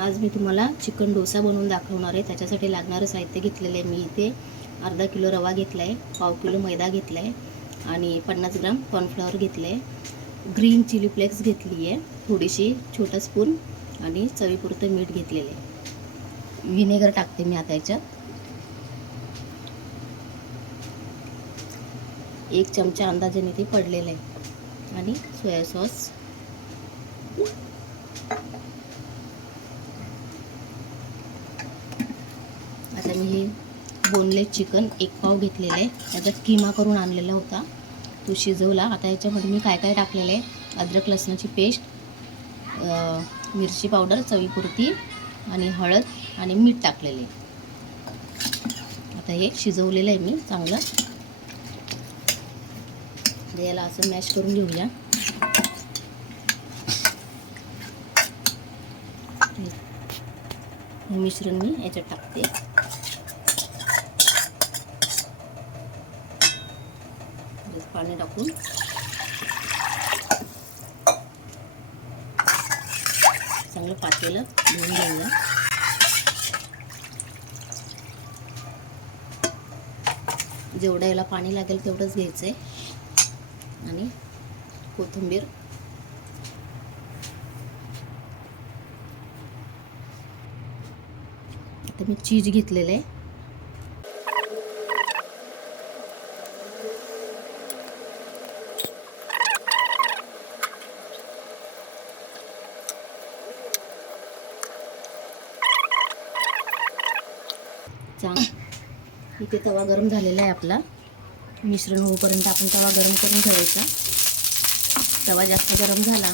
आज मी तुम्हाला चिकन डोसा बनवून दाखवणार आहे. त्याच्यासाठी लागणारं साहित्य घेतलेलं आहे मी इथे. अर्धा किलो रवा घेतला आहे पाव किलो मैदा घेतला आहे आणि पन्नास ग्राम कॉर्नफ्लॉवर घेतलं आहे ग्रीन चिली फ्लेक्स घेतली आहे थोडीशी छोटा स्पून आणि चवीपुरतं मीठ घेतलेलं आहे. व्हिनेगर टाकते मी आता याच्यात. एक चमचा अंदाजाने ते पडलेलं आहे. आणि सोया सॉस आता मी हे बोनलेस चिकन एक पाव घेतलेलं आहे. त्याच्यात किमा करून आणलेला होता. तो शिजवला. आता याच्यामध्ये मी काय काय टाकलेलं आहे? अद्रक लसणाची पेस्ट मिरची पावडर चवीपुरती आणि हळद आणि मीठ टाकलेले आता हे शिजवलेलं आहे मी चांगलं. याला असं मॅश करून घेऊया. मिश्रण मी याच्यात टाकते. पाणी टाकून. चांगलं पातेलं धुवून घेऊया. जेवढं याला पाणी लागेल तेवढंच घ्यायचं आहे आणि कोथिंबीर आता मी चीज घेतलेलं आहे. चांग इथे तवा गरम झालेला आहे आपला. मिश्रण होईपर्यंत आपण तवा गरम करून ठेवायचा. तवा जास्त गरम झाला.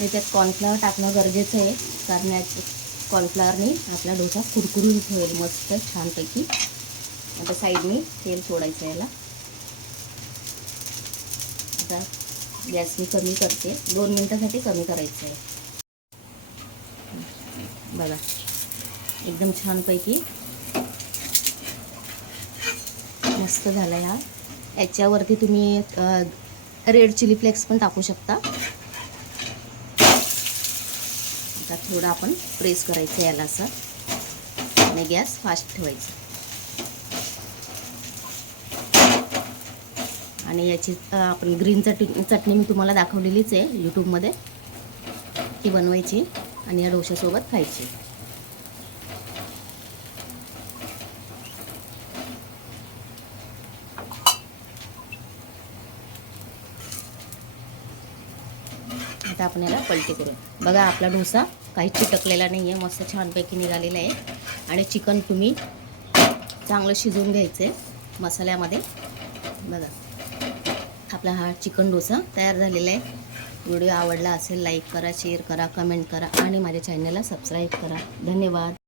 त्याच्यात कॉर्नफ्लॉवर टाकणं गरजेचं आहे. कारण याच्या कॉर्नफ्लॉवरने आपला डोसा कुरकुरीत होईल मस्त छानपैकी. आता साईडने तेल सोडायचं याला. आता गॅस मी कमी करते. दोन मिनटासाठी कमी करायचं आहे. बघा एकदम छानपैकी मस्त झाला हा. याच्यावरती तुम्ही रेड चिली फ्लेक्स पण टाकू शकता. आता थोडं आपण प्रेस करायचं याला असं. आणि गॅस फास्ट ठेवायचा. आणि याची आपण ग्रीन चटणी चटणी मी तुम्हाला दाखवलेलीच आहे यूट्यूबमध्ये. ती बनवायची आणि या डोशासोबत खायची. आता आपण याला पलटी करू बघा आपला डोसा काही चिटकलेला नाही आहे मस्त छानपैकी निघालेला आहे. आणि चिकन तुम्ही चांगलं शिजवून घ्यायचं आहे मसाल्यामध्ये. बघा आपला हा चिकन डोसा तयार झालेला आहे. व्हिडिओ आवडला असेल लाईक करा शेअर करा कमेंट करा आणि माझ्या चॅनलला सबस्क्राईब करा. धन्यवाद.